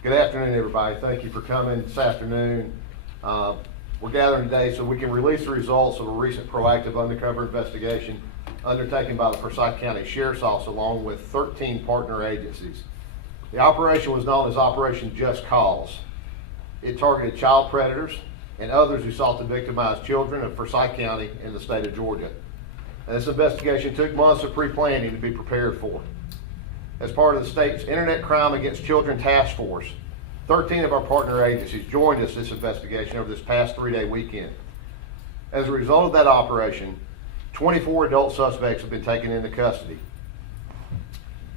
Good afternoon, everybody. Thank you for coming this afternoon. We're gathering today so we can release the results of a recent proactive undercover investigation undertaken by the Forsyth County Sheriff's Office along with 13 partner agencies. The operation was known as Operation Just Cause. It targeted child predators and others who sought to victimize children of Forsyth County in the state of Georgia. And this investigation took months of pre-planning to be prepared for. As part of the state's Internet Crime Against Children Task Force, 13 of our partner agencies joined us in this investigation over this past 3-day weekend. As a result of that operation, 24 adult suspects have been taken into custody.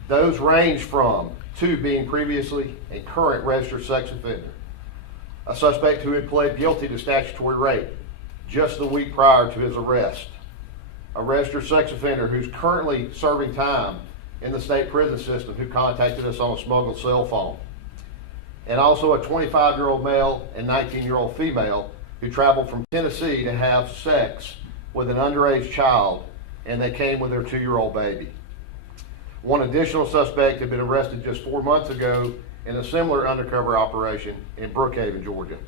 Those range from 2 being previously and current registered sex offender, a suspect who had pled guilty to statutory rape just the week prior to his arrest, a registered sex offender who's currently serving time in the state prison system who contacted us on a smuggled cell phone, and also a 25-year-old male and 19-year-old female who traveled from Tennessee to have sex with an underage child, and they came with their 2-year-old baby. One additional suspect had been arrested just 4 months ago in a similar undercover operation in Brookhaven, Georgia.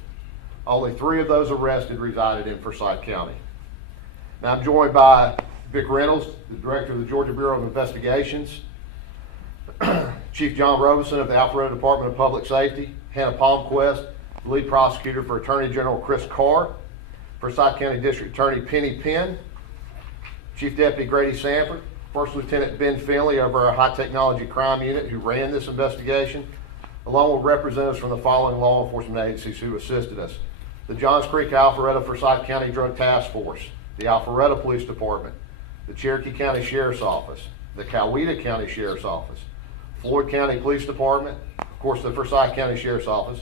Only 3 of those arrested resided in Forsyth County. Now I'm joined by Vic Reynolds, the Director of the Georgia Bureau of Investigations, Chief John Robinson of the Alpharetta Department of Public Safety, Hannah Palmquist, the Lead Prosecutor for Attorney General Chris Carr, Forsyth County District Attorney Penny Penn, Chief Deputy Grady Sanford, First Lieutenant Ben Finley over our High Technology Crime Unit who ran this investigation, along with representatives from the following law enforcement agencies who assisted us: the Johns Creek Alpharetta Forsyth County Drug Task Force, the Alpharetta Police Department, the Cherokee County Sheriff's Office, the Coweta County Sheriff's Office, Floyd County Police Department, of course the Forsyth County Sheriff's Office,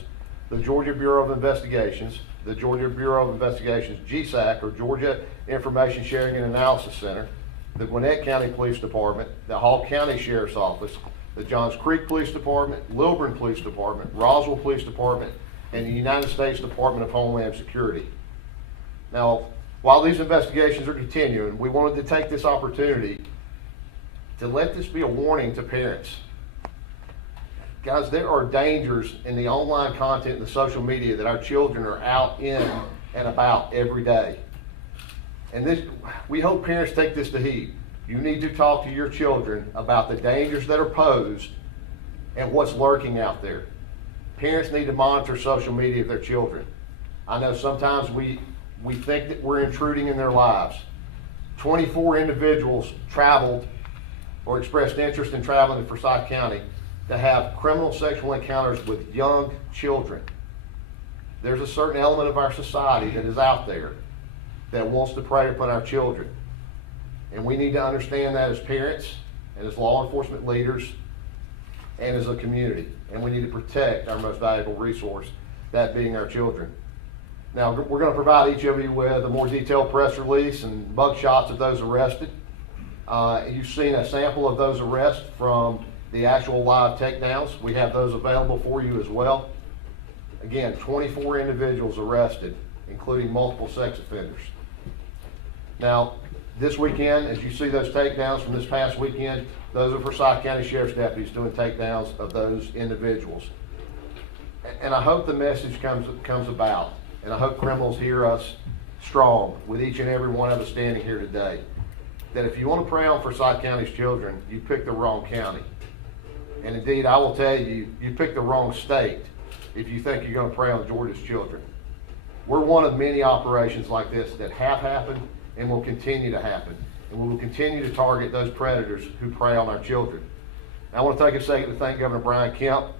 the Georgia Bureau of Investigations, the Georgia Bureau of Investigations GSAC, or Georgia Information Sharing and Analysis Center, the Gwinnett County Police Department, the Hall County Sheriff's Office, the Johns Creek Police Department, Lilburn Police Department, Roswell Police Department, and the United States Department of Homeland Security. Now, while these investigations are continuing, we wanted to take this opportunity to let this be a warning to parents. Guys, there are dangers in the online content and the social media that our children are out in and about every day. And this, we hope parents take this to heed. You need to talk to your children about the dangers that are posed and what's lurking out there. Parents need to monitor social media of their children. I know sometimes we think that we're intruding in their lives. 24 individuals traveled or expressed interest in traveling to Forsyth County to have criminal sexual encounters with young children. There's a certain element of our society that is out there that wants to prey upon our children. And we need to understand that as parents and as law enforcement leaders and as a community. And we need to protect our most valuable resource, that being our children. Now, we're going to provide each of you with a more detailed press release and mug shots of those arrested. You've seen a sample of those arrests from the actual live takedowns. We have those available for you as well. Again, 24 individuals arrested, including multiple sex offenders. Now, this weekend, as you see those takedowns from this past weekend, those are Forsyth County Sheriff's deputies doing takedowns of those individuals. And I hope the message comes about, and I hope criminals hear us strong with each and every one of us standing here today, that if you want to prey on Forsyth County's children, you picked the wrong county. And indeed, I will tell you, you picked the wrong state if you think you're going to prey on Georgia's children. We're one of many operations like this that have happened and will continue to happen. And we will continue to target those predators who prey on our children. Now, I want to take a second to thank Governor Brian Kemp,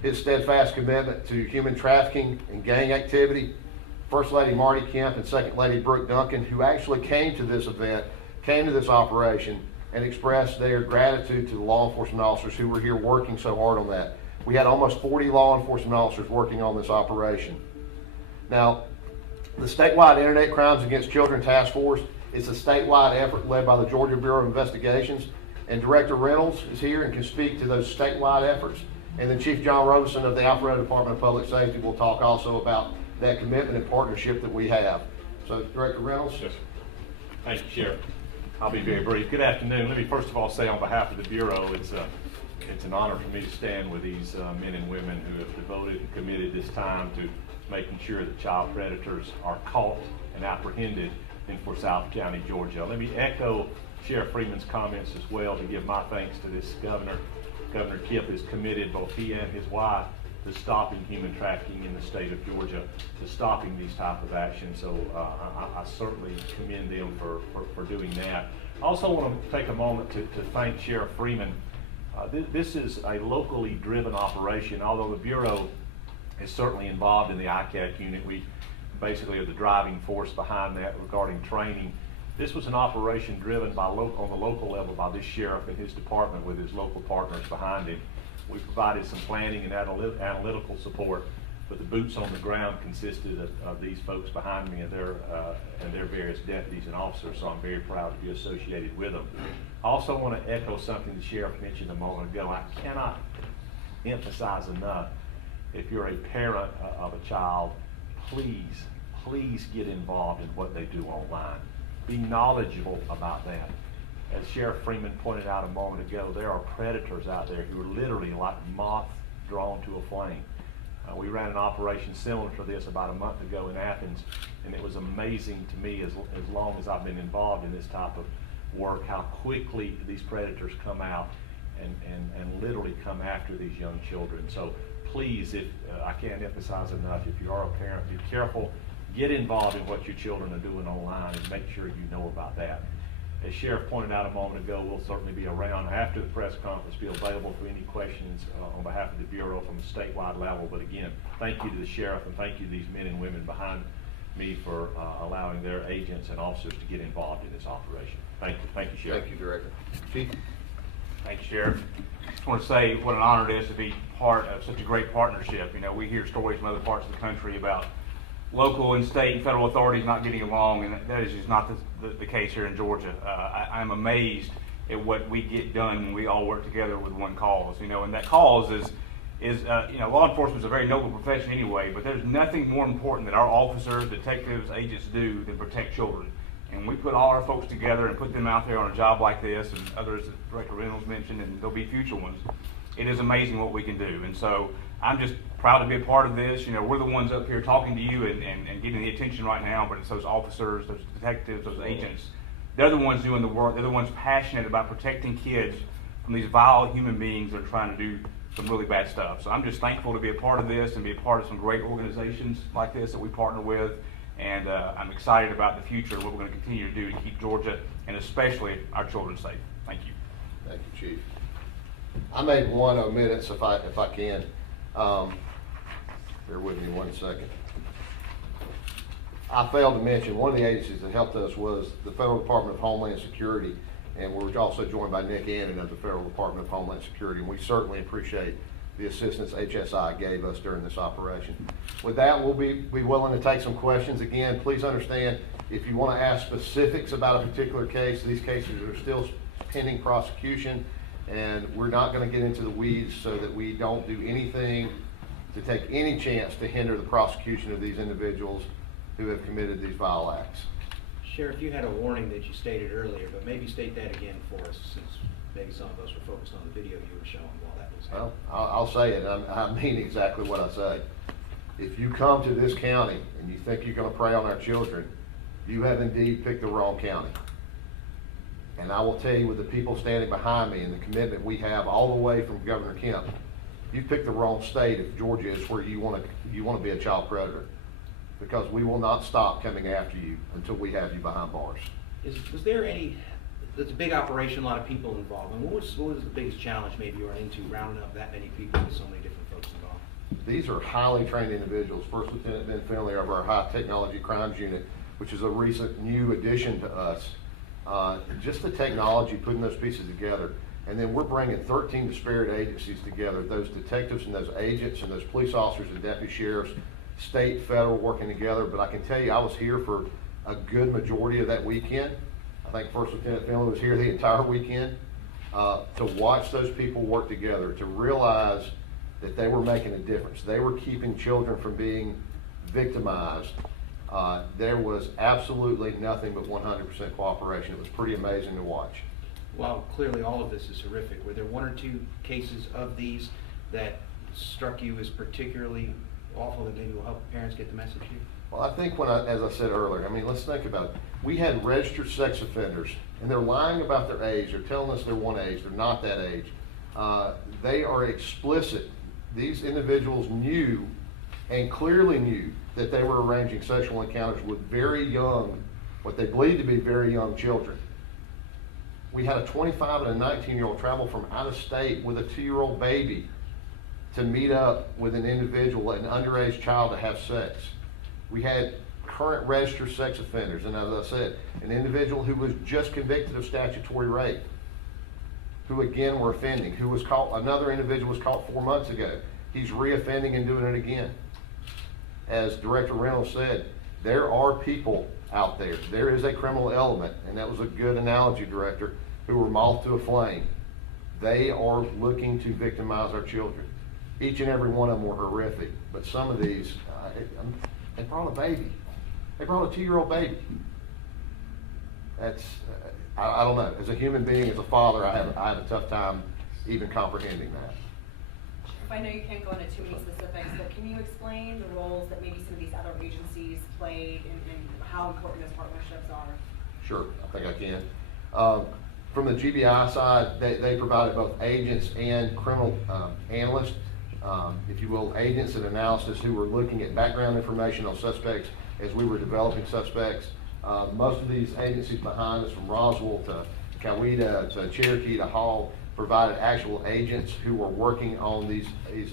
his steadfast commitment to human trafficking and gang activity, First Lady Marty Kemp and Second Lady Brooke Duncan, who actually came to this event, came to this operation, and expressed their gratitude to the law enforcement officers who were here working so hard on that. We had almost 40 law enforcement officers working on this operation. Now, the statewide Internet Crimes Against Children Task Force is a statewide effort led by the Georgia Bureau of Investigations, and Director Reynolds is here and can speak to those statewide efforts. And then Chief John Robinson of the Alpharetta Department of Public Safety will talk also about that commitment and partnership that we have. So, Director Reynolds. Yes, sir. Thank you, Sheriff. I'll be very brief. Good afternoon. Let me first of all say on behalf of the Bureau, it's It's an honor for me to stand with these men and women who have devoted and committed this time to making sure that child predators are caught and apprehended in Forsyth County, Georgia. Let me echo Sheriff Freeman's comments as well to give my thanks to this governor. Governor Kemp is committed, both he and his wife, to stopping human trafficking in the state of Georgia, to stopping these type of actions. So I certainly commend them for doing that. I also want to take a moment to thank Sheriff Freeman. This is a locally driven operation. Although the Bureau is certainly involved in the ICAC unit, we basically are the driving force behind that regarding training. This was an operation driven by on the local level by this sheriff and his department with his local partners behind him. We provided some planning and analytical support, but the boots on the ground consisted of these folks behind me and their various deputies and officers, so I'm very proud to be associated with them. I also want to echo something the sheriff mentioned a moment ago. I cannot emphasize enough, if you're a parent of a child, please get involved in what they do online. Be knowledgeable about that. As Sheriff Freeman pointed out a moment ago, there are predators out there who are literally like moths drawn to a flame. We ran an operation similar to this about a month ago in Athens, and it was amazing to me, as long as I've been involved in this type of work, how quickly these predators come out and literally come after these young children. So please, I can't emphasize enough, if you are a parent, be careful, get involved in what your children are doing online, and make sure you know about that. As Sheriff pointed out a moment ago, we'll certainly be around after the press conference, be available for any questions on behalf of the Bureau from a statewide level. But again, thank you to the Sheriff and thank you to these men and women behind me for allowing their agents and officers to get involved in this operation. Thank you, Sheriff. Thank you, Director. Chief? Thank you, Sheriff. Just want to say what an honor it is to be part of such a great partnership. You know, we hear stories from other parts of the country about local and state and federal authorities not getting along, and that is just not the case here in Georgia. I'm amazed at what we get done when we all work together with one cause. You know, and that cause is you know, law enforcement is a very noble profession anyway, but there's nothing more important that our officers, detectives, agents do than protect children. And we put all our folks together and put them out there on a job like this, and others that Director Reynolds mentioned, and there'll be future ones. It is amazing what we can do. And so I'm just proud to be a part of this. You know, we're the ones up here talking to you and getting the attention right now, but it's those officers, those detectives, those agents. They're the ones doing the work. They're the ones passionate about protecting kids from these vile human beings that are trying to do some really bad stuff. So I'm just thankful to be a part of this and be a part of some great organizations like this that we partner with. And I'm excited about the future and what we're going to continue to do to keep Georgia and especially our children safe. Thank you. Thank you, Chief. I made one omittance if I can. Bear with me 1 second. I failed to mention one of the agencies that helped us was the Federal Department of Homeland Security, and we're also joined by Nick Annan of the Federal Department of Homeland Security, and we certainly appreciate the assistance HSI gave us during this operation. With that, we'll be willing to take some questions. Again, please understand, if you want to ask specifics about a particular case, these cases are still pending prosecution, and we're not going to get into the weeds so that we don't do anything to take any chance to hinder the prosecution of these individuals who have committed these vile acts. Sheriff, you had a warning that you stated earlier, but maybe state that again for us, since maybe some of us were focused on the video you were showing while that was happening. Well, I'll say it. I mean exactly what I say. If you come to this county and you think you're going to prey on our children, you have indeed picked the wrong county. And I will tell you, with the people standing behind me and the commitment we have all the way from Governor Kemp, you picked the wrong state if Georgia is where you want to be a child predator, because we will not stop coming after you until we have you behind bars. Was there any? It's a big operation, a lot of people involved. And what was the biggest challenge maybe you run into rounding up that many people with so many different folks involved? These are highly trained individuals. First Lieutenant Ben Finley of our High Technology Crimes Unit, which is a recent new addition to us. Just the technology, putting those pieces together. And then we're bringing 13 disparate agencies together, those detectives and those agents and those police officers and deputy sheriffs, state, federal, working together. But I can tell you, I was here for a good majority of that weekend. I think First Lieutenant Finley was here the entire weekend, to watch those people work together, to realize that they were making a difference. They were keeping children from being victimized. There was absolutely nothing but 100% cooperation. It was pretty amazing to watch. while clearly all of this is horrific, were there one or two cases of these that struck you as particularly awful that maybe will help parents get the message here? Well, I think as I said earlier, I mean, let's think about it. We had registered sex offenders, and they're lying about their age. They're telling us they're one age. They're not that age. They are explicit. These individuals knew and clearly knew that they were arranging sexual encounters with very young, what they believed to be very young children. We had a 25 and a 19-year-old travel from out of state with a 2-year-old baby to meet up with an individual, an underage child, to have sex. We had current registered sex offenders, and as I said, an individual who was just convicted of statutory rape, who again were offending, who was caught, another individual was caught 4 months ago. He's reoffending and doing it again. As Director Reynolds said, there are people out there. There is a criminal element, and that was a good analogy, Director, who were moth to a flame. They are looking to victimize our children. Each and every one of them were horrific, but some of these, they brought a baby. They brought a 2-year-old baby. That's, I don't know. As a human being, as a father, I have a tough time even comprehending that. I know you can't go into too many specifics, but can you explain the roles that maybe some of these other agencies played and how important those partnerships are? Sure, I think I can. From the GBI side, they provided both agents and criminal analysts, if you will, agents and analysis who were looking at background information on suspects as we were developing suspects. Most of these agencies behind us, from Roswell to Coweta to Cherokee to Hall, provided actual agents who were working on these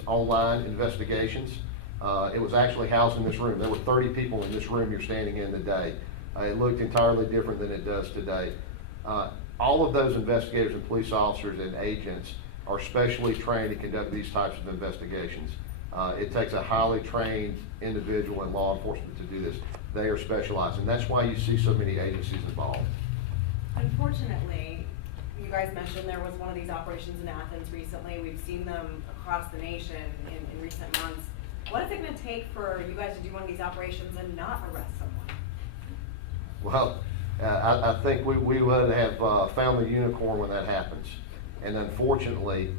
online investigations. It was actually housed in this room. There were 30 people in this room you're standing in today. It looked entirely different than it does today. All of those investigators and police officers and agents are specially trained to conduct these types of investigations. It takes a highly trained individual in law enforcement to do this. They are specialized, and that's why you see so many agencies involved. Unfortunately, you guys mentioned there was one of these operations in Athens recently. We've seen them across the nation in recent months. What is it going to take for you guys to do one of these operations and not arrest someone? Well, I think we would have found the unicorn when that happens. And unfortunately,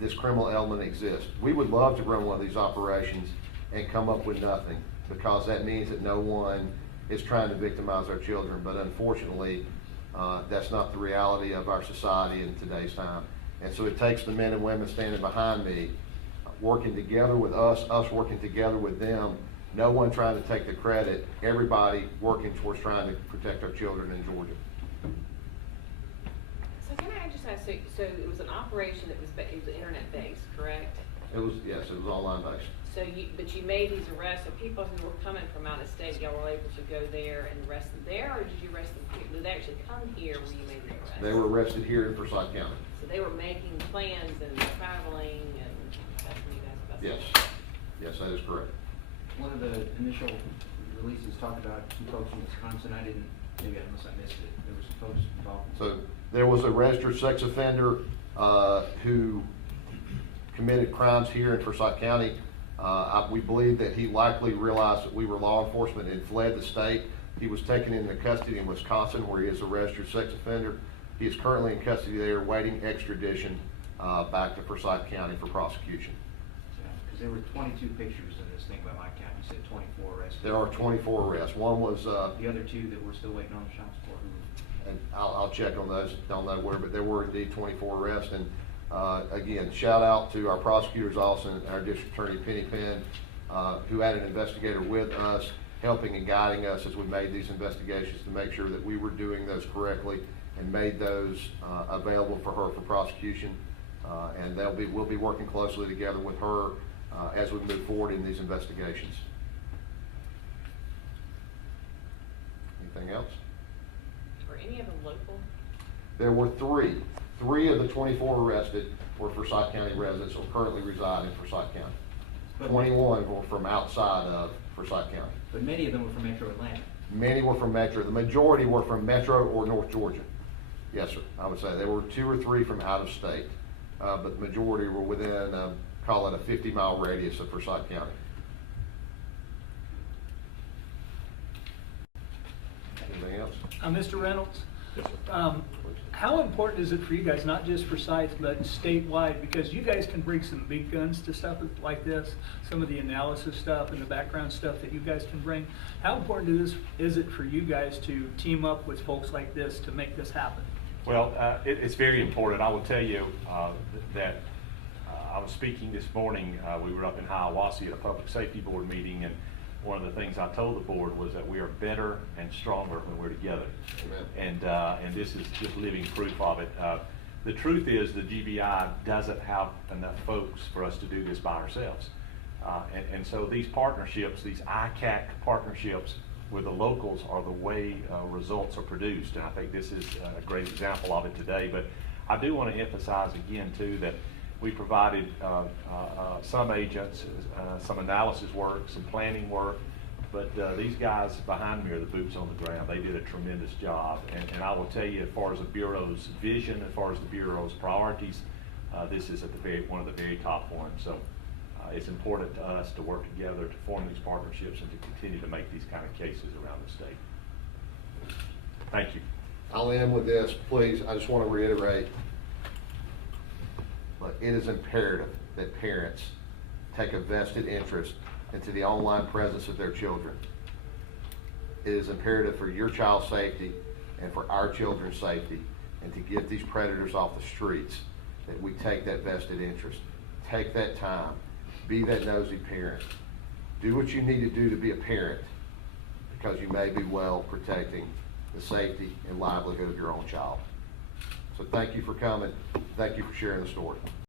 this criminal element exists. We would love to run one of these operations and come up with nothing, because that means that no one is trying to victimize our children. But unfortunately, that's not the reality of our society in today's time. And so it takes the men and women standing behind me, working together with us working together with them, no one trying to take the credit, everybody working towards trying to protect our children in Georgia. So can I just ask, so it was an operation that was internet-based, correct? It was, yes, it was online based. So but you made these arrests, so people who were coming from out of state, y'all were able to go there and arrest them there, or did you arrest them here? Did they actually come here where you made the arrest? They were arrested here in Forsyth County. So they were making plans and traveling, and that's when you guys busted? Yes, yes, that is correct. One of the initial releases talked about some folks from Wisconsin. Maybe unless I missed it, there were some folks involved. So there was a registered sex offender who committed crimes here in Forsyth County. We believe that he likely realized that we were law enforcement and fled the state. He was taken into custody in Wisconsin, where he is a registered sex offender. He is currently in custody there, waiting extradition back to Forsyth County for prosecution. Because there were 22 pictures in this thing by my count. You said 24 arrests. There are 24 arrests. One was the other two that we're still waiting on the shop support. and I'll check on those. Don't know where, but there were indeed 24 arrests. And again, shout out to our prosecutor's office and our district attorney Penny Penn, who had an investigator with us, helping and guiding us as we made these investigations to make sure that we were doing those correctly and made those available for her for prosecution. And we'll be working closely together with her as we move forward in these investigations. Anything else? Were any of them local? There were three. 3 of the 24 arrested were Forsyth County residents or currently reside in Forsyth County. But 21 were from outside of Forsyth County. But many of them were from Metro Atlanta. Many were from Metro. The majority were from Metro or North Georgia. Yes, sir. I would say there were 2 or 3 from out of state, but the majority were within, call it a 50-mile radius of Forsyth County. Anything else? Mr. Reynolds, Yes, sir. How important is it for you guys, not just for sites, but statewide? Because you guys can bring some big guns to stuff like this, some of the analysis stuff and the background stuff that you guys can bring. How important is it for you guys to team up with folks like this to make this happen? Well, it's very important. I will tell you that I was speaking this morning. We were up in Hiawassee at a public safety board meeting, and one of the things I told the board was that we are better and stronger when we're together. Amen. And this is just living proof of it. The truth is the GBI doesn't have enough folks for us to do this by ourselves. And so these partnerships, these ICAC partnerships with the locals are the way results are produced. And I think this is a great example of it today. But I do want to emphasize again too that we provided some agents, some analysis work, some planning work, but these guys behind me are the boots on the ground. They did a tremendous job. And I will tell you, as far as the Bureau's vision, as far as the Bureau's priorities, this is at one of the very top ones. So it's important to us to work together to form these partnerships and to continue to make these kind of cases around the state. Thank you. I'll end with this, please. I just want to reiterate, look, it is imperative that parents take a vested interest into the online presence of their children. It is imperative for your child's safety and for our children's safety, and to get these predators off the streets, that we take that vested interest. Take that time. Be that nosy parent. Do what you need to do to be a parent, because you may be well protecting the safety and livelihood of your own child. So thank you for coming. Thank you for sharing the story.